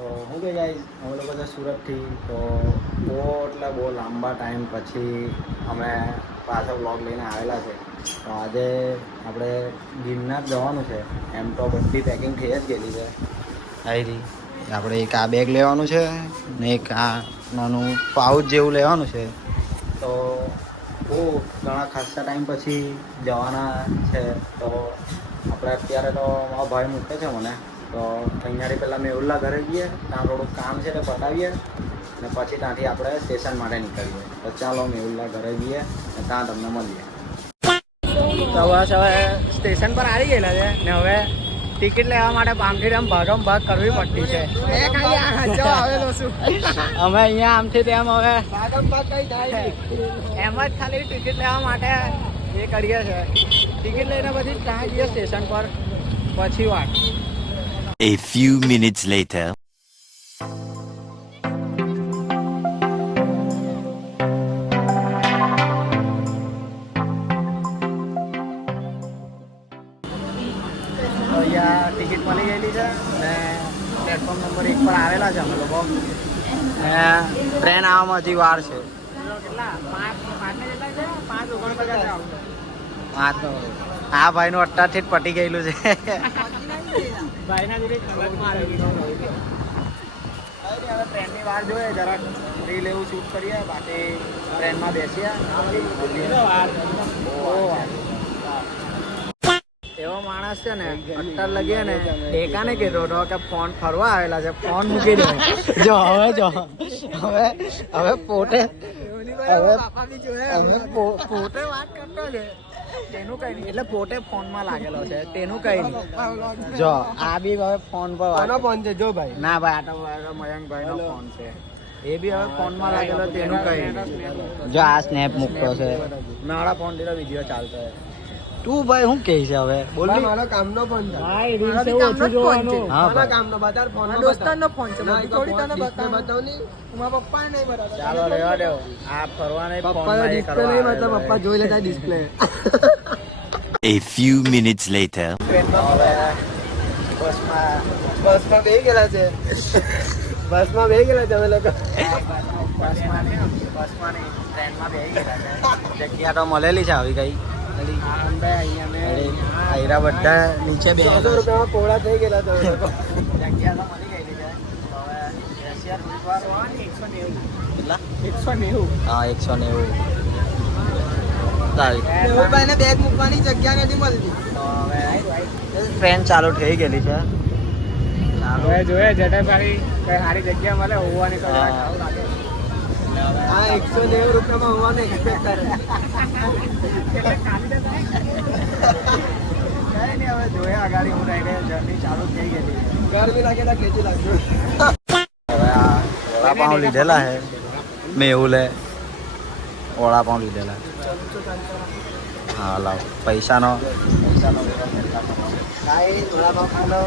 તો હું કે ગાઈસ અમે લોકો છે સુરતથી, તો બહુ લાંબા ટાઈમ પછી અમે પાછો વ્લોગ લઈને આવેલા છે. તો આજે આપણે ગિરનાર જવાનું છે. એમ તો બધી પેકિંગ થઈ જ ગયેલી છે. આવી આપણે એક આ બેગ લેવાનું છે ને એક આ નાનું પાઉચ જેવું લેવાનું છે. તો બહુ ઘણા ખાસા ટાઈમ પછી જવાના છે. તો આપણે અત્યારે તો મારો ભાઈ મૂકે છે મને, તો અહીંયાથી પહેલાં મેહુલના ઘરે જઈએ, ત્યાં થોડુંક કામ છે તે પતાવીએ અને પછી ત્યાંથી આપણે સ્ટેશન માટે નીકળીએ. તો ચાલો મેહુલના ઘરે જઈએ અને ત્યાં તમને મળીએ. બસ હવે સ્ટેશન પર આવી ગયેલા છે ને હવે ટિકિટ લેવા માટે આમથી આમ ભાગમ ભાગ કરવી પડતી છે. આવેલો છું અમે અહીંયા આમથી તેમ હવે ભાગમ ભાગ કઈ થાય એમ જ ખાલી ટિકિટ લેવા માટે એ કરીએ છે. ટિકિટ લઈને પછી ત્યાં જઈએ સ્ટેશન પર, પછી વાત. A few minutes later. અહીંયા ટિકિટ મળી ગયેલી છે ને પ્લેટફોર્મ નંબર 1 પર આવેલા છે અમે લોકો. ને ટ્રેન આવવામાં હજી વાર છે. આ ભાઈનું અત્યારથી જ પટી ગયેલું છે. ટ્રેનની વાર જોઈએ, જરાક રીલ એવું શૂટ કરીએ, બાકી ટ્રેનમાં બેસીએ. એવો માણસ છે ને અત્યાર લગીએ ને ટેકાને કીધો હતો કે ફોન ફરવા આવેલા છે, ફોન મૂકી દે. હવે પોતે પોતે વાત કરતો છે તેનું કઈ નહીં, એટલે પોતે ફોનમાં લાગેલો છે તેનું કઈ નહીં. જો આ બી હવે ફોન પર ફોન છે. જો ભાઈ ના ભાઈ, આ તો મયંકભાઈ નો ફોન છે. એ બી હવે ફોનમાં લાગેલો તેનું કઈ નહીં. જો આ સ્નેપ મૂકતો છે, મારા ફોન થી વિડીયો ચાલતો છે. તું ભાઈ શું કહે છે હવે? બોલ. મારો કામનો ફોન છે ભાઈ, રીલ્સ એવું ઓછું જોવાનું. હા મારા કામનો બતાર ફોન, દોસ્તારનો ફોન છે. બધી થોડી તને બતાવની. મારા પપ્પા નહીં બરાબર. ચાલો રહેવા દો. આ ફરવાને પપ્પા ડિસ્પ્લે નહીં બતાવ, પપ્પા જોઈ લેતા display. A few minutes later. બસમાં બેહી ગયેલા છે. બસમાં બેહી ગયેલા છે અમે લોકો. બસમાં નહીં, ટ્રેનમાં બેહી ગયેલા છે. જગ્યા તો મળેલી છે આવી ગઈ. આયરા બધા નીચે 200 રૂપિયામાં પોળા થઈ ગયેલા તો જગ્યા તો મળી ગયેલી છે. હવે 190. હા 190. બેગ મૂકવાની જગ્યા નથી મળતી. તો હવે ટ્રેન ચાલુ થઈ ગયેલી છે. હવે જોઈએ જટાભાઈ કઈ સારી જગ્યા મળે હોવાની. હા 190 રૂપિયામાં હોવાને એક્સપેક્ટ કરે. કઈ નહીં, હવે જોયા આગાડી હું રાઈડે જર્ની ચાલુ થઈ ગયેલી. ગરમી લાગેલા ખેંચી લાગજો. હવે આ વડાપાઉં લીધેલા છે મેહુલે. વડાપાઉં લીધેલા. હા લાવ પૈસાનો કાંઈ વડાપાઉં ખાલો.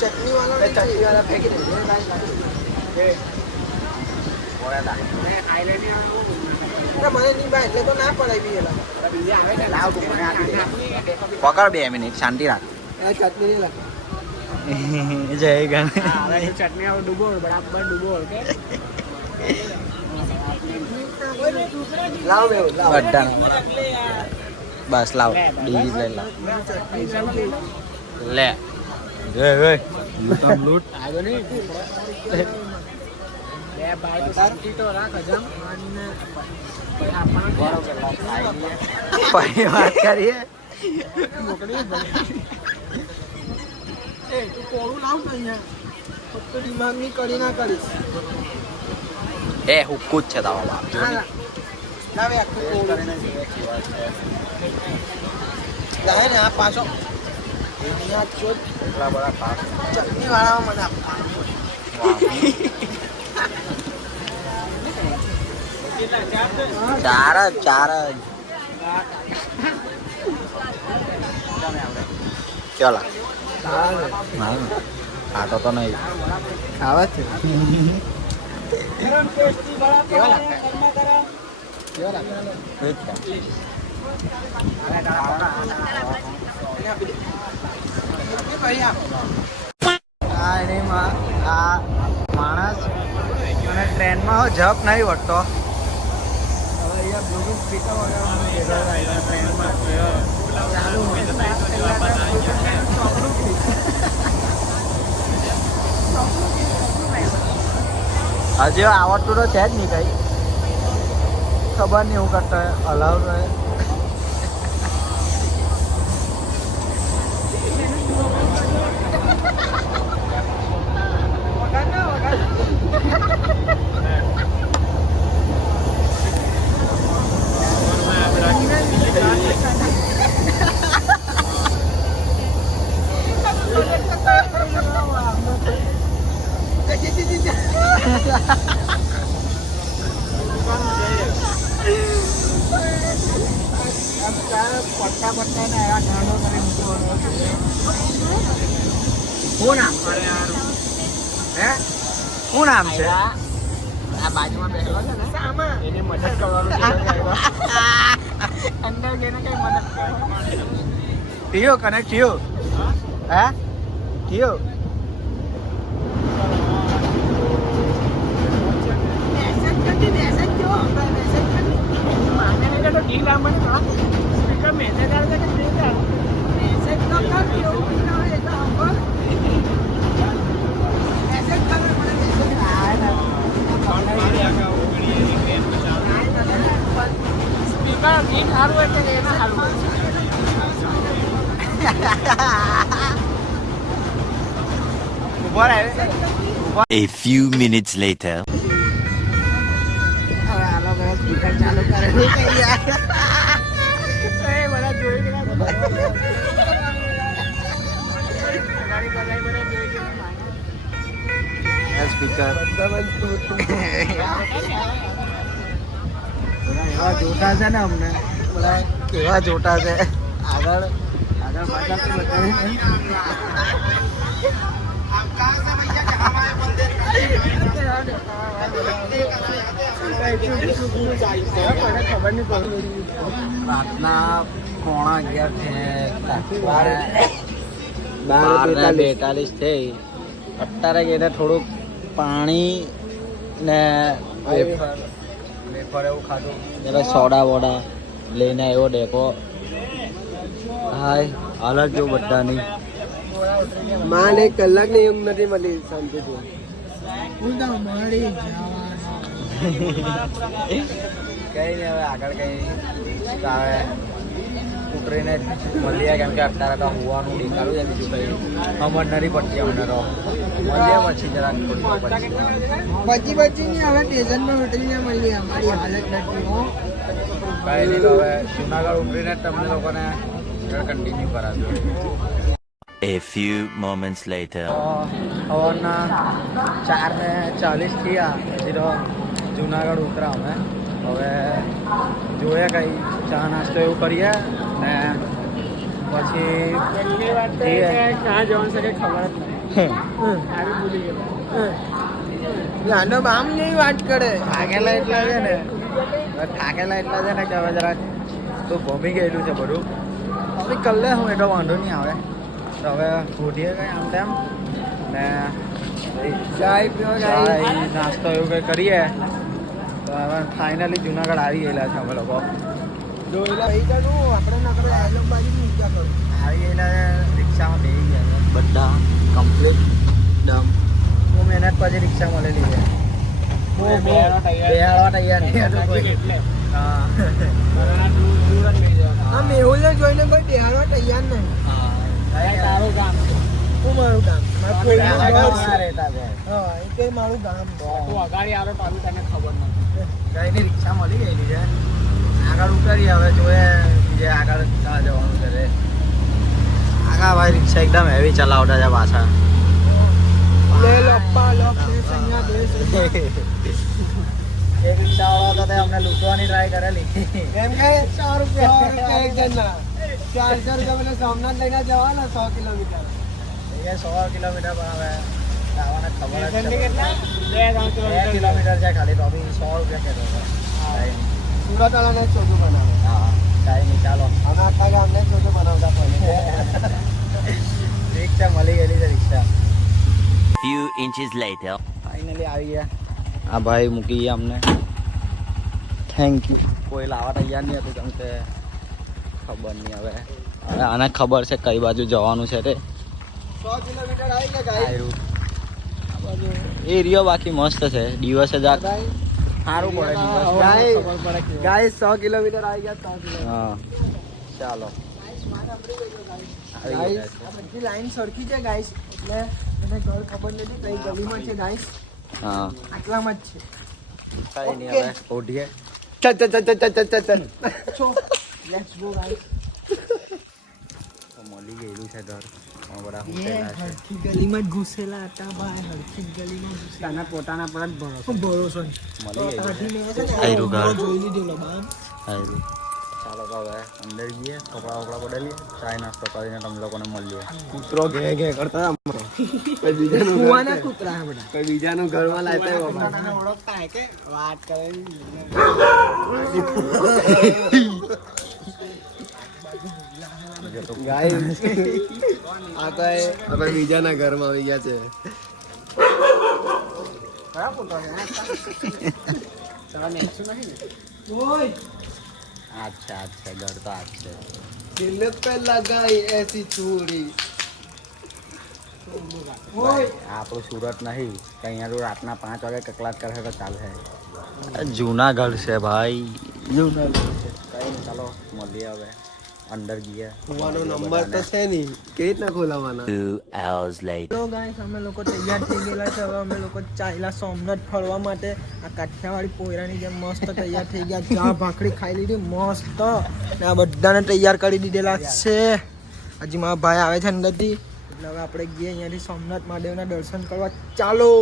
ચટણી વાળા ફેંકી દે. પકડ 2 મિનિટ શાંતિ રાખ. જય ગણેશ. ચટણી ડૂબો બરાબર ડૂબો. લાવ બધા બસ લાવ ડીજી લઈ લાવ લે. લૂટ આવ્યો નહીં. ભાઈ તો શાંતિ તો રાખ હજમ. પછી વાત કરીએ. તું કોળું લાવ ને અહીંયા, ફક્ત દિમાગની કડી ના કરીશ. એ હુક્કું જ છે તારો બાપ. લાવે આખું કોળું લાવે ને આ પાછો એટલા બધા પાસ ચટણી વાળામાં મને આપવાનું. ચાર જ ચાલો. ખાતો તો નહીં, ખાવા છે. કેવા લાગે? આ એની આ માણસ અને ટ્રેનમાં જપ નહીં વળતો. હવે અહીંયા બ્લુટૂથ સ્પીકર વગાડવાનું ટ્રેનમાં ચાલુ હજી આવડતું તો છે જ નહીં કઈ. ખબર નહીં હું કરતો અલાવ રહે. શું નામ છે? આ બાજુમાં બેઠો છે ને એને મદદ કરવાનું અંદર જઈને કઈ મદદ થયો કનેક્ટ થયો હે થયો A few minutes later. Speaker એવા જોતા છે ને અમને બધા કેવા જોતા છે. આગળ આગળ પાછળ રાતના 11:42 થઈ. અત્યારે એને થોડુંક પાણી ને વેફર એવું ખાધું. એટલે સોડા વોડા લઈને આવ્યો ડેકો. હાય હાલત જો બધાની માન 1 કલાકની એમ નથી મળી શાંતિથી. કઈ નહીં હવે આગળ કઈ આવે ઉતરીને મળીએ. કેમ કે અત્યારે તો હોવાનું દેખાડું છે. બીજું કઈ ખબર નથી પડતી અમને તો. મળીએ પછી જરાક બચી ની હવે સ્ટેશનમાં ઉતરીને મળીએ. અમારી હાલત નથી હો. કઈ નહીં તો હવે જુનાગઢ ઉતરીને તમને લોકોને કન્ટિન્યુ કરાવ્યું. A few moments later. સવારના 4:40 થયા. હજી તો જુનાગઢ ઉતરા અમે. હવે જોઈએ કઈ ચા નાસ્તો એવું કરીએ ને પછી ક્યાં જવાનું છે ખબર જ નહીં. નાનો બામ ની વાત કરે. થાકેલા એટલા છે ને કે હવે જરાક તો ભમી ગયેલું છે બધું. હવે કલ્લે હું એટલો વાંધો નહીં આવે. તો હવે ગોઠીએ કંઈ આમ તેમ ને ચાય પીવો નાસ્તો એવું કંઈ કરીએ. તો હવે ફાઇનલી જુનાગઢ આવી ગયેલા છે અમે લોકો. આપણે આવી ગયેલા રિક્ષામાં બેસી ગયા છે બધા કમ્પ્લીટ ડમ. બહુ મહેનત પછી રિક્ષા મળેલી છે. બેહાડવા તૈયાર નહીં હતું કોઈ. હા મેહુલ ને જોઈને કોઈ બેહાડવા તૈયાર નહીં. તારું કામ છે. હું મારું કામ રહેતા છે. હા એ કઈ મારું કામ છે. અગાડી આવે પાછું તને ખબર નથી. કઈની રિક્ષા મળી ગયેલી છે. આગળ ઉતરીએ હવે જોઈએ જે આગળ ક્યાં જવાનું છે રે. આગળ ભાઈ રિક્ષા એકદમ હેવી ચલાવતા છે પાછા. લે લપ્પા લપ દેશ અહીંયા દેશ. એ રિક્ષાવાળો તો તે અમને લૂંટવાની ટ્રાય કરેલી. એમ કે 100 રૂપિયા એક જણના 400 રૂપિયા પેલા સોમનાથ લઈને જવાના 100 કિલોમીટર. એ 100 કિલોમીટર પણ હવે આવવાને ખબર જ છે. 2 કિલોમીટર કિલોમીટર છે ખાલી તો બી 100 રૂપિયા કહેતો હતો. સુરત વાળાને ચોખ્ખું બનાવે. હા કાંઈ નહીં ચાલો. અમે આખા ગામને ચોખ્ખું બનાવતા પડે. રિક્ષા મળી ગયેલી છે રિક્ષા. Few inches later. ફાઇનલી આવી ગયા. આ ભાઈ મૂકી ગયા અમને. Thank you. કોઈ લાવવા તૈયાર નહીં હતું કેમ કે ખબર નહીં હવે આને ખબર છે કઈ બાજુ જવાનું છે તે. 100 કિલોમીટર આવી ગયા ગાઈસ. આ બાજુ એરિયો બાકી મસ્ત છે. દિવસે જાક સારું પડે દિવસ. ગાઈસ 100 કિલોમીટર આવી ગયા 100 કિલોમીટર. હા ચાલો. ગાઈસ આ બધી લાઈન સરખી છે ગાઈસ એટલે મને ઘર ખબર નથી કઈ ગલીમાં છે ગાઈસ. હા આટલામાં જ છે. કઈ નહીં હવે ઉઠીએ. ચલ છો લેટ્સ ગો ગાઈસ. મળી ગયેલું છે ઘર. બધા એ હોટેલા છે. હરખી ગલીમાં જ ઘૂસેલા હતા ભાઈ. હરખી ગલીમાં ઘૂસેલા. તાના પોતાના પર જ ભરોસો મળી ગયેલું. આયરું ઘર. જોઈ લીધેલો બામ. હારું. ચાલો તો હવે અંદર જઈએ કપડાં વપડા બદલીએ ચાય નાસ્તો કરીને તમે લોકોને મળીએ. કૂતરો ઘે ઘે કરતા અમારો કોઈ બીજાનું કુવાના કૂતરા હે બધા કોઈ બીજાનું ઘરમાં લાયતા હોય તમે ઓળખતા હે કે વાત કરે ગાઈસ આ કોઈ બીજાના ઘરમાં આવી ગયા છે. કયા કૂતરા છે ચાલ નેક્સ્ટ નહીં ઓય અચ્છા ઘર તો આ છે. દિલ पे लगाई ऐसी चूड़ी. ભાઈ, આ આપણું સુરત નહીં કે અહીંયા તો રાતના 5 વાગે કકલાટ કરે તો ચાલે. જૂનાગઢ છે ભાઈ. જૂનાગઢ છે. કઈ નહીં ચાલો મળીએ હવે અંદર જઈએ. કુવાનો નંબર તો છે નહીં કેવી રીતના ખોલાવાના. 2 hours later. હેલો ગાઈસ અમે લોકો તૈયાર થઈ ગયેલા છે. હવે અમે લોકો ચાલ્યા સોમનાથ ફરવા માટે. આ કાઠિયાવાડી પોયરાની જેમ મસ્ત તૈયાર થઈ ગયા. ચા ભાખરી ખાઈ લીધી મસ્ત ને આ બધાને તૈયાર કરી દીધેલા છે. હજી મારા ભાઈ આવે છે અંદરથી એટલે હવે આપણે ગઈએ અહીંયાથી સોમનાથ મહાદેવના દર્શન કરવા. ચાલો.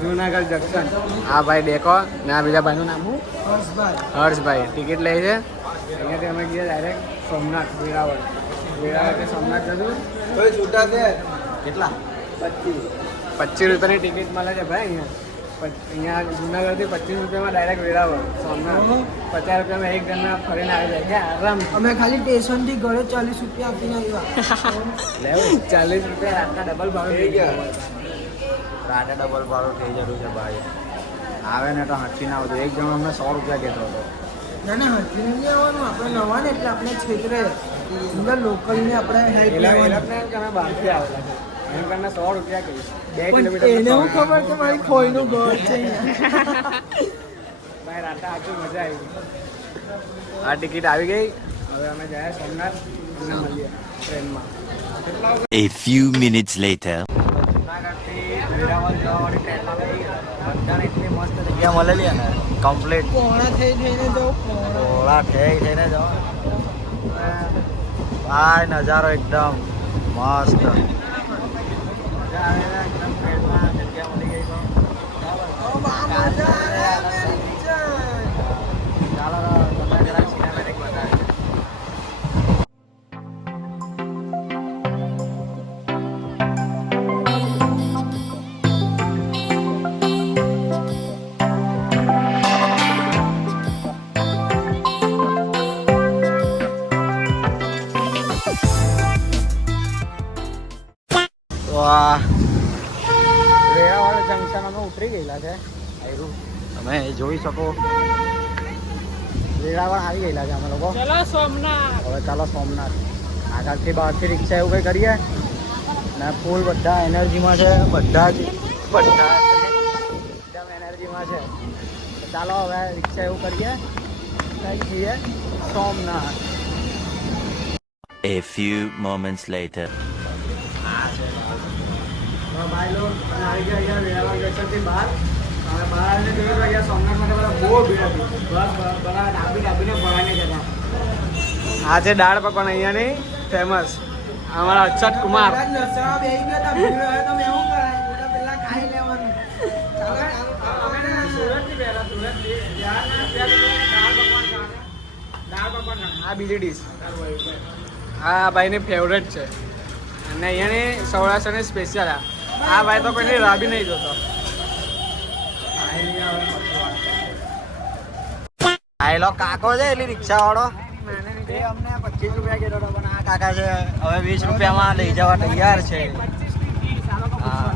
જુનાગઢ જંકશન. આ ભાઈ ડેકો ને આ બીજા ભાઈનું નામ શું? હર્ષભાઈ. ટિકિટ લે છે અહીંયાથી અમે ગયા ડાયરેક્ટ સોમનાથ વેરાવળ. વેરાવળથી સોમનાથ જશું. કોઈ છૂટા છે કેટલા? 25 રૂપિયાની ટિકિટ મળે છે ભાઈ અહીંયા જુનાગઢથી 25 રૂપિયામાં ડાયરેક્ટ વેરાવળ સોમનાથ. 50 રૂપિયામાં એક જણના ફરીને આવી જાય આરામ. અમે ખાલી સ્ટેશનથી ઘરે 40 રૂપિયા આપીને આવ્યા. લેવું 40 રૂપિયા રાતના ડબલ ભાવ થઈ ગયા. રાતે ડબલ ભાડું થઈ જતું છે ભાઈ. આવે ને તો હાથી ના આવતું. એક જણ અમને 100 રૂપિયા કહેતો હતો. ના હાથી નહીં આવવાનું. આપણે નવા ને એટલે આપણે છેતરે અંદર લોકલને આપણે અમે બહારથી આવેલા છે એમ કરીને 100 રૂપિયા કહીશ. 2 કિલોમીટર એને હું ખબર કે મારી ખોઈનું ઘર છે ભાઈ. રાતે આખી મજા આવી. આ ટિકિટ આવી ગઈ. હવે અમે જાય સોમનાથ અને મળીએ ટ્રેનમાં. A few minutes later. જુનાગઢથી Veraval જવાવાળી ટ્રેનમાં ગઈ. બધાને એટલી મસ્ત જગ્યા મળેલી ને કમ્પ્લીટ. પોણા થઈને જાઉં. ઓલા થઈને જાઓ ભાઈ. નજારો એકદમ મસ્ત. મજા આવે ને એકદમ ટ્રેનમાં જગ્યા મળી ગઈ તો ચાલો તમે જરાક સિનેમેટિક બતાવે. વેરાવળ જંકશન અમે ઉતરી ગયેલા છે. તમે જોઈ શકો વેરાવળ આવી ગયેલા છે અમે લોકો. ચલો સોમનાથ. હવે ચાલો સોમનાથ. આગળથી બહારથી રિક્ષા એવું કંઈ કરીએ ને ફૂલ બધા એનર્જીમાં છે. બધા એકદમ એનર્જીમાં છે. તો ચાલો હવે રિક્ષા એવું કરીએ કંઈક જઈએ Somnath. A few moments later. ભાઈ લોકો આવી ગયા અહીંયા વેરાવળ જંકશનથી બહાર. હવે બહાર આવીને જોયું તો અહીંયા સોમનાથ માટે બધા બહુ ભીડ હતી. બસ બધા ડાબીને ભરાઈને જતા. આ છે દાળ પકવાન અહીંયાની ફેમસ. અમારા અક્ષત કુમાર આ બીજી ડીશ આ ભાઈની ફેવરેટ છે અને અહીંયાની સૌરાષ્ટ્રની સ્પેશિયલ આ ભાઈ તો કોઈની રાહ બી નહીં જોતો. આયલો કાકો છે એટલે રિક્ષા વાળો એ અમને 25 રૂપિયા કીધો હતો પણ આ કાકા છે હવે 20 રૂપિયામાં લઈ જવા તૈયાર છે. હા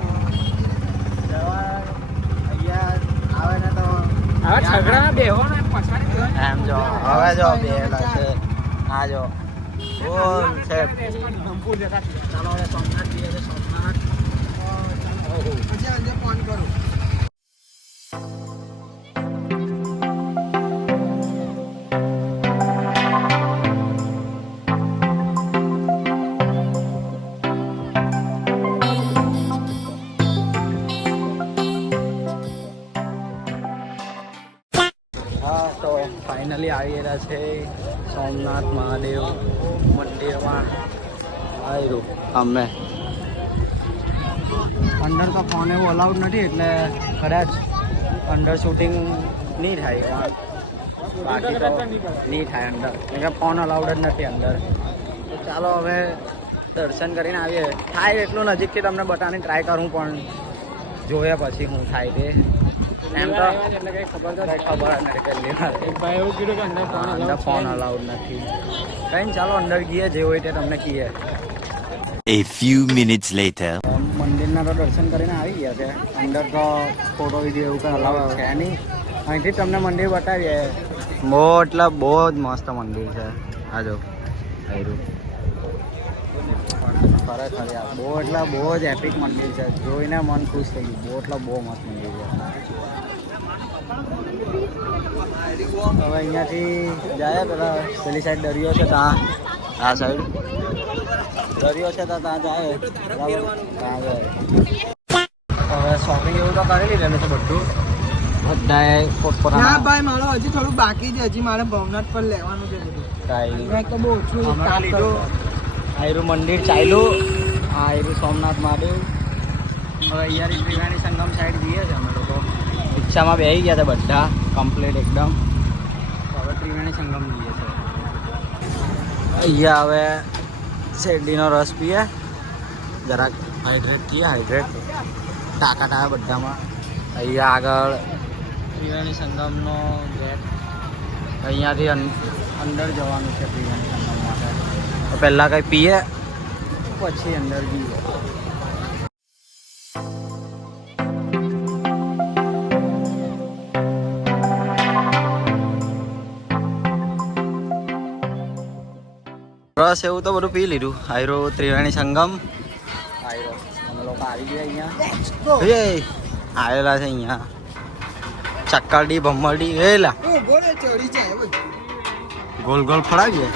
આવે ને તો હવે છગડામાં બેહો ને પછાડી એમ જો હવે જો બેલા છે આ જો બોલ છે. ચાલો હવે સોમનાથ જઈએ છે. સોમનાથ આજે ફોન કરું. હા તો ફાઇનલી આવી રહ્યા છે સોમનાથ મહાદેવ મંદિરમાં. આવ્યું અમે અંદર તો ફોન એવું અલાઉડ નથી એટલે કદાચ અંદર શૂટિંગ નહીં થાય બાકી તો નહીં થાય અંદર કેમ કે ફોન અલાઉડ જ નથી અંદર. તો ચાલો હવે દર્શન કરીને આવીએ. થાય એટલું નજીકથી તમને બતાવવાની ટ્રાય કરું પણ જોઈએ પછી શું થાય તે. એમ તો એટલે કઈ ખબર તો ખબર જ નથી પહેલી વાર. એક ભાઈ એવું કીધું કે અંદર ફોન અલાઉડ નથી. કઈ ને ચાલો અંદર ગઈએ જે હોય તે તમને કહીએ. A few minutes later. મંદિરના તો દર્શન કરીને આવી ગયા છે. અંદર તો ફોટો વિડીયો એવું કંઈ અલાઉડ છે નહીં. અહીંથી તમને મંદિર બતાવીએ. બહુ એટલે બહુ જ મસ્ત મંદિર છે. આ જો આવ્યું ખરેખર યાર બહુ એટલે બહુ જ એપિક મંદિર છે. જોઈને મન ખુશ થઈ ગયું. બહુ એટલે બહુ મસ્ત મંદિર છે. હવે અહીંયાથી જાય પેલા પેલી સાઈડ દરિયો છે ત્યાં આ સાઈડ દરિયો છે તો ત્યાં જાય બરાબર ત્યાં જાય. હવે શોપિંગ એવું તો કરી લીધેલું છે બધું. બધાએ ના પોતપોતાના ભાઈ મારો હજી થોડું બાકી છે. હજી મારે ભવનાથ પર લેવાનું છે બધું. કાંઈ મેં તો બહુ ઓછું હમણાં લીધું. આયરું મંદિર ચાલ્યું. આ આયરું સોમનાથ મહાદેવ. હવે અહીંયા ત્રિવેણી સંગમ સાઈડ જઈએ છીએ અમે લોકો. રિક્ષામાં બેસી ગયા હતા બધા કમ્પ્લીટ એકદમ. હવે ત્રિવેણી સંગમ જઈએ છીએ. અહીંયા હવે શેરડીનો રસ પીએ જરાક હાઇડ્રેટ થઈએ. હાઇડ્રેટ તાકાત આવે બધામાં. અહીંયા આગળ ત્રિવેણી સંગમનો ગેટ. અહીંયાથી અંદર જવાનું છે ત્રિવેણી સંગમ માટે. તો પહેલાં કંઈ પીએ પછી અંદર જઈએ. રસ એવું તો બધું પી લીધું. આયરો ત્રિવેણી સંગમ. આયરો અમે લોકો આવી ગયા અહીંયા. એ આવેલા છે અહીંયા ચક્કરડી ભમરડી એલા ગોળે ચડી જાય ગોલ ગોલ ફળાવીએ.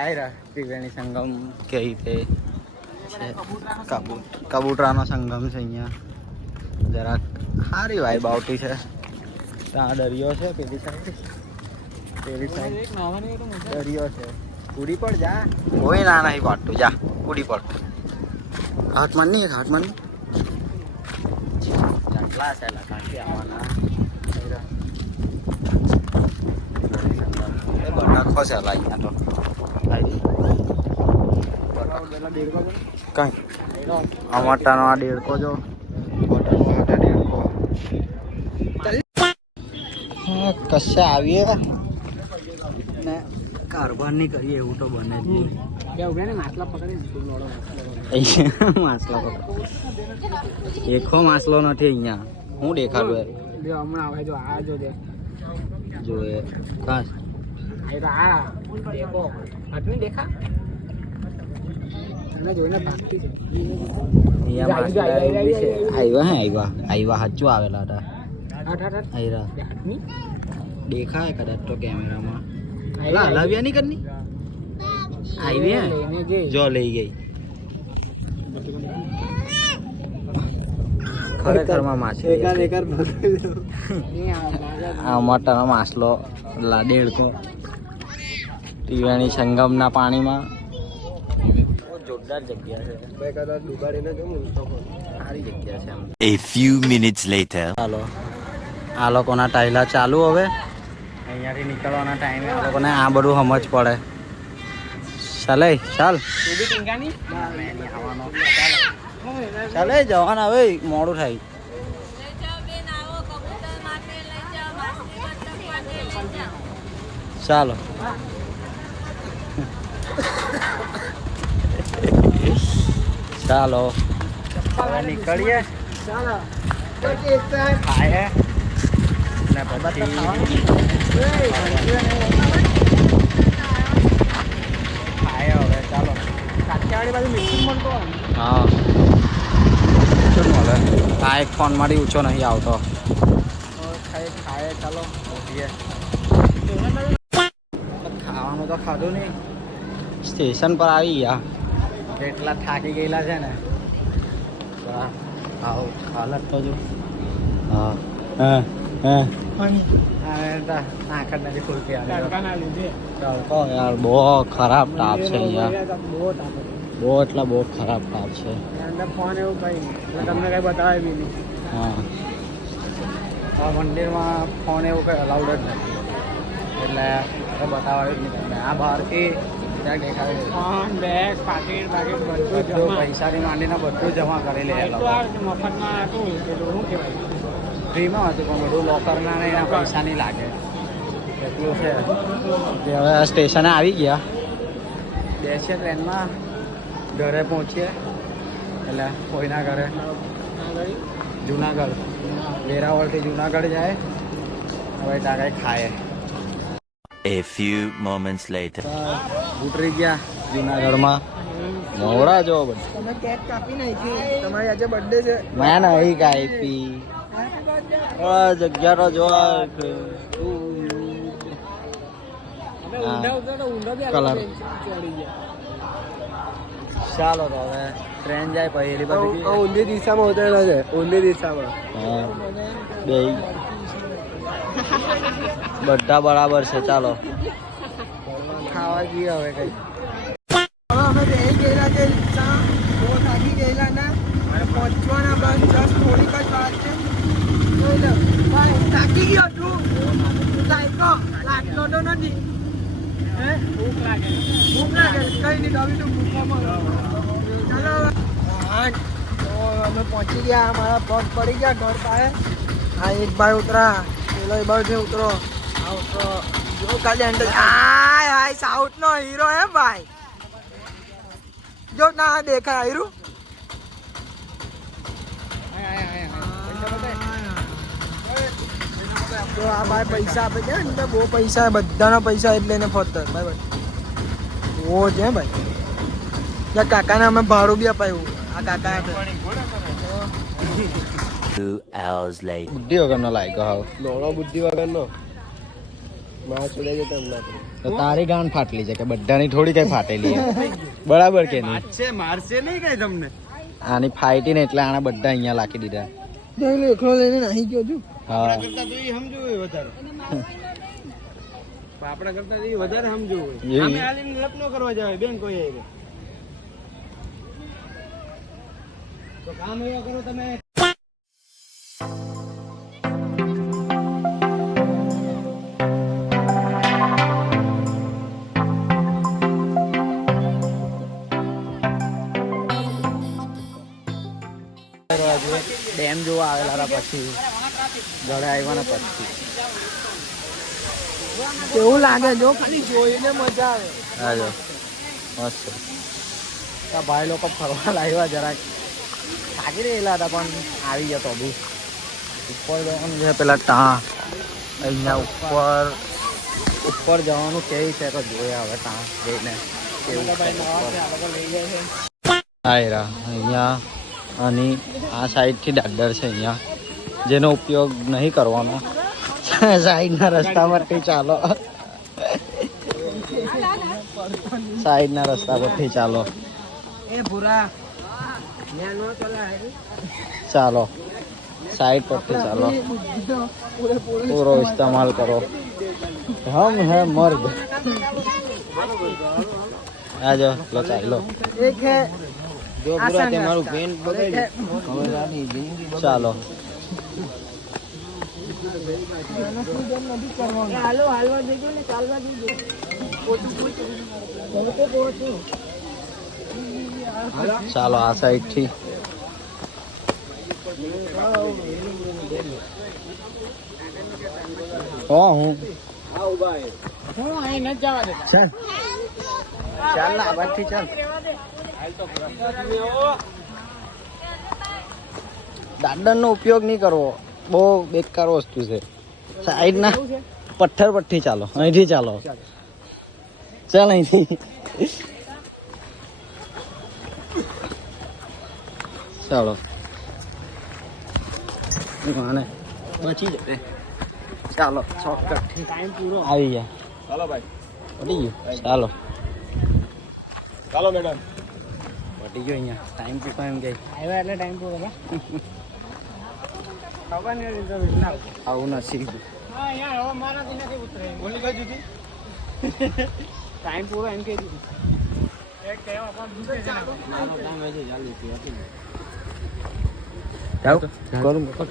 આયરા ત્રિવેણી સંગમ કે રીતે છે. કબૂતરાનો સંગમ છે અહીંયા. જરાક સારી વાઈબ આવતી છે. ત્યાં દરિયો છે પેલી સાઈડ. પેલી સાઈડ દરિયો છે. કૂડી પડ જા. કોઈ ના નહીં પાડતું જા કૂડી પડ. હાથમાં નહીં હાથમાં નહીં ચાંદલા છે કાંઠી આવવાના. એ બટાખો છે અહીંયા તો કઈ અમાટાનો આ દેડકો જો દેડકો કશે આવીએ ને કારભાર નહીં કરીએ એવું તો બને જ નહીં. માછલા પકડી એકો માછલો નથી અહીંયા. હું દેખાડું હમણાં આવે જો આ જો દે જોઈએ કાં આ દેખો આટલી દેખા એમને જોઈને ભાગતી છે. અહીંયા માછલા એવું બી છે. આવ્યા સાચું આવેલા હતા. આયરા આટલી દેખાય કદાચ તો કેમેરામાં. હલાવ્યા નહીં કરની આવી લઈને ગઈ. જો લઈ ગઈ. ખરેખરમાં માછલી આ મોટાનો માછલો દેડકો ત્રિવેણી સંગમના પાણીમાં જોરદાર જગ્યા છે. મેં કદાચ ડુબાડીને જમું તો સારી જગ્યા છે આમ. A few minutes later. ચાલો આ લોકોના ટાયલા ચાલુ હવે અહીંયાથી નીકળવાના ટાઈમે આ લોકોને આ બધું સમજ પડે. ચાલે ચાલ તું બી ટીંગાની ચાલે જવાના હવે મોડું થાય. ચાલો ચાલો હવે નીકળીએ ખાઈએ ને પછી ખાઈએ હવે ચાલો. કાઠિયાવાડી બાજુ મિક્સિંગ મળતો હોય ને. હા શું મળે? આ એક ફોનમાંથી ઊંચો નહીં આવતો. ખાઈએ ચાલો ઉઠીએ. ખાવાનું તો ખાધું નહીં, સ્ટેશન પર આવી ગયા. એટલા થાકી ગયેલા છે ને. આવું હાલત તો જો. હા હા હા આંખ જ નથી ખુલતી. તડકાના લીધે તડકો યાર બહુ ખરાબ તાપ છે અહીંયા. બહુ તાપ હતો. બહુ એટલે બહુ ખરાબ તાપ છે. અંદર ફોન એવું કઈ એટલે તમને કઈ બતાવે બી નહીં. હા આ મંદિરમાં ફોન એવું કંઈ અલાઉડ જ નથી એટલે બતાવાયું જ નહીં તમને. આ બહારથી ત્યાં દેખાય છે. ફોન બેગ પાકીટ બાકીટ બધું બધું જમા. પૈસાની માંડીને બધું જમા કરી લે એ એટલું લોકો. આ મફતમાં હતું પેલું શું કહેવાય ફ્રીમાં હતું પણ બધું લોકરના ને એના પૈસા નહીં લાગે એટલું છે. તે હવે આ સ્ટેશને આવી ગયા, બેસીએ ટ્રેનમાં, ઘરે પહોંચીએ એટલે કોઈના ઘરે જુનાગઢ, વેરાવળથી જુનાગઢ જાય. હવે ત્યાં કંઈ ખાઈએ. A few moments later. ઉતરી ગયા જુનાગઢમાં. મોડા જો બધું તમે કેક કાપી નાખી, તમારી આજે બર્થડે છે. મેં નહીં કાપી. જગ્યા તો જો અમે ઊંડા ઉતરો તો ઊંડો બી કલર. આપણે ચડી ગયા. ચાલો તો હવે ટ્રેન જાય પછી એની બધી ઊંધી દિશામાં ઉતરેલા છે, ઊંધી દિશામાં. બે બધા બરાબર છે. ચાલો ખાવા જઈએ હવે કઈ. હવે અમે બેસી ગયેલા છે રિક્ષા, બહુ થાકી ગયેલા ના અને પહોંચવાના બસ જસ્ટ થોડીક જ વાર છે. જોઈ લો ભાઈ, થાકી ગયો તું લાઈકો લાગતો તો નથી. હે ભૂખ લાગે ભૂખ લાગે કઈ નહીં, ડબી તું ભૂખમાં ચાલો હા. તો અમે પહોંચી ગયા, અમારા પગ પડી ગયા ઘર પાસે. આ એક ભાઈ ઉતરા, પેલો એ બાજુ ઉતરો, આ ઉતરો. જો ખાલી અંડર હાય હાય સાઉથ નો હીરો હે ભાઈ. જો ના દેખાય હીરો. તો આ ભાઈ પૈસા આપે છે ને, બહુ પૈસા, બધાના પૈસા એટલે એને ફરતો ભાઈ. બહુ છે ભાઈ. ત્યાં કાકાને અમે ભાડું બી અપાયું. આ કાકા આપે. 2 hours later. બુદ્ધિ વગરનો લાગ્યો હાવ. લોણો બુદ્ધિ વગરનો માં છોડે છે તમને. તો તારી ગાંઠ ફાટલી છે કે બધાની થોડી કઈ ફાટેલી છે? બરાબર કે નહીં? મારશે નહીં કઈ તમને. આની ફાઈટી ને એટલે આને બધા અહીંયા લાખી દીધા. એકલો લઈને નાહી ગયો છું. હા કરતા તો એ સમજવું હોય વધારે. આપણા કરતા તો એ વધારે સમજવું હોય. એ- અમે હાલીને લપ ન કરવા જવાય બેન કોઈ આવે. તો કામ એવા કરો તમે. ડેમ જોવા આવેલા હતા પછી ઘરે આવ્યા ને પછી કેવું લાગે જો ખાલી જોઈને મજા આવે. હાજો મસ્ત. આ ભાઈ લોકો ફરવા લાવ્યા જરાક થાકી રહેલા હતા પણ આવી ગયા તો બી. ઉપર જવાનું છે પેલા અહીંયા ઉપર જવાનું કેવી છે તો જોયા હવે ત્યાં જઈને કેવું છે ઉપર. આયરા અહીંયા અને આ સાઈડથી દાદર છે અહીંયા, જેનો ઉપયોગ નહીં કરવાનો. સાઈડના રસ્તા પરથી ચાલો, સાઈડના રસ્તા પરથી ચાલો. એ ભૂરા ન્યા નો ચલાય. ચાલો સાઈડ પરથી ચાલો, પૂરો ઇસ્તેમાલ કરો. હમ હે મર્દ. આ જો લો ચાલો એક હે જો પૂરા તે મારું પેન બગાડ્યું ચાલો હાલો હાલવા દેજો ને ચાલવા દેજો ચાલો આ સાઈડ થી હું અહીં નથી જવા દેતા ચાલ ચાલ ના બાજથી ચાલ દાદનનો ઉપયોગ નહીં કરવો બહુ બેકાર વસ્તુ છે સાઈડ ના પથ્થર પરથી ચાલો અહીંથી ચાલો ચાલ અહીંથી ચાલો આને બચી જશે ચાલો શોર્ટકટ ટાઈમ પૂરો આવી ગયા ચાલો ભાઈ પટી ગયું ચાલો ચાલો મેડમ પટી ગયો અહીંયા ટાઈમ પૂરો એમ કે આવ્યા એટલે ટાઈમ પૂરો ખબર નહીં રિઝર્વેશન આવું નસીબ હા યાર હવે મારાથી નથી ઉતરે બોલી કઈ દીધી ટાઈમ પૂરો એમ કહી દીધું એક કહેવા પણ દૂસરે જાવ કરું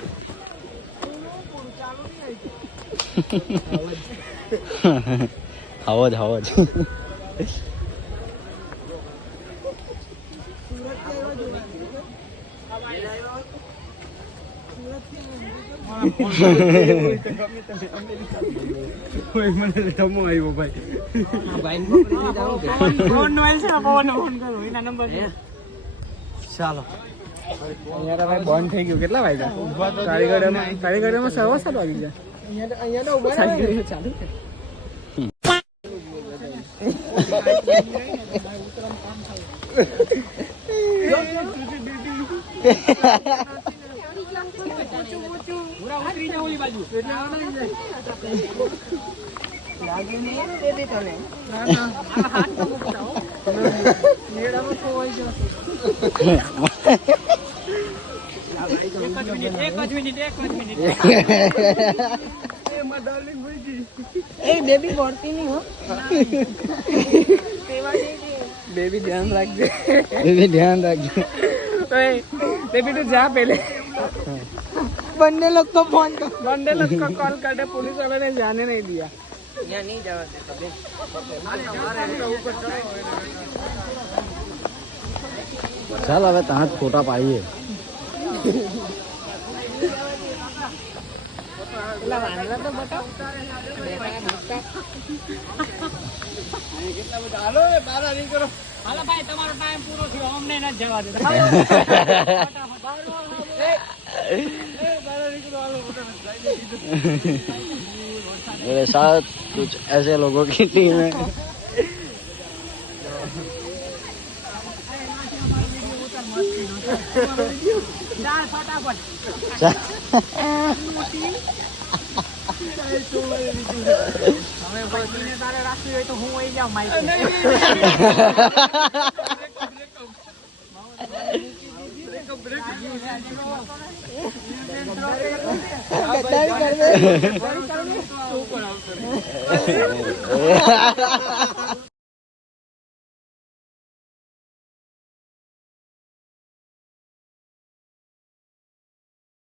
આવો જ મને ધમો આવ્યો ભાઈ ફોન નો છે પવન ફોન કરું એના નંબર ચાલો અહીંયા તો ભાઈ બંધ થઈ ગયું કેટલા વાગ્યા કારીગરમાં 7:15 વાગી ગયા અહીંયા તો ઉભા રહો. ચાલુ છે લાગે નહીં ને દે તને મેળામાં ખોવાઈ જશે એ બેબી બોલતી નહીં હો બેબી ધ્યાન રાખજે ધ્યાન રાખજો બેબી તું જા પહેલે બંને લોग को फोन कर बंदे लोग को कॉल करके पुलिस वाले ने जाने नहीं दिया यहाँ नहीं जावा देता बेन ચાલ હવે ત્યાં જ ફોટા પાડીએ પેલા વાંદરા તો બતાવ હાલો બારા નહીં કરો હાલો ભાઈ તમારો ટાઈમ પૂરો થયો અમને ન જવા દેતા मेरे साथ कुछ ऐसे लोगों की टीम है તારે રાખવી હોય તો હું આવી જાઉં માઇક गद्दारी कर दे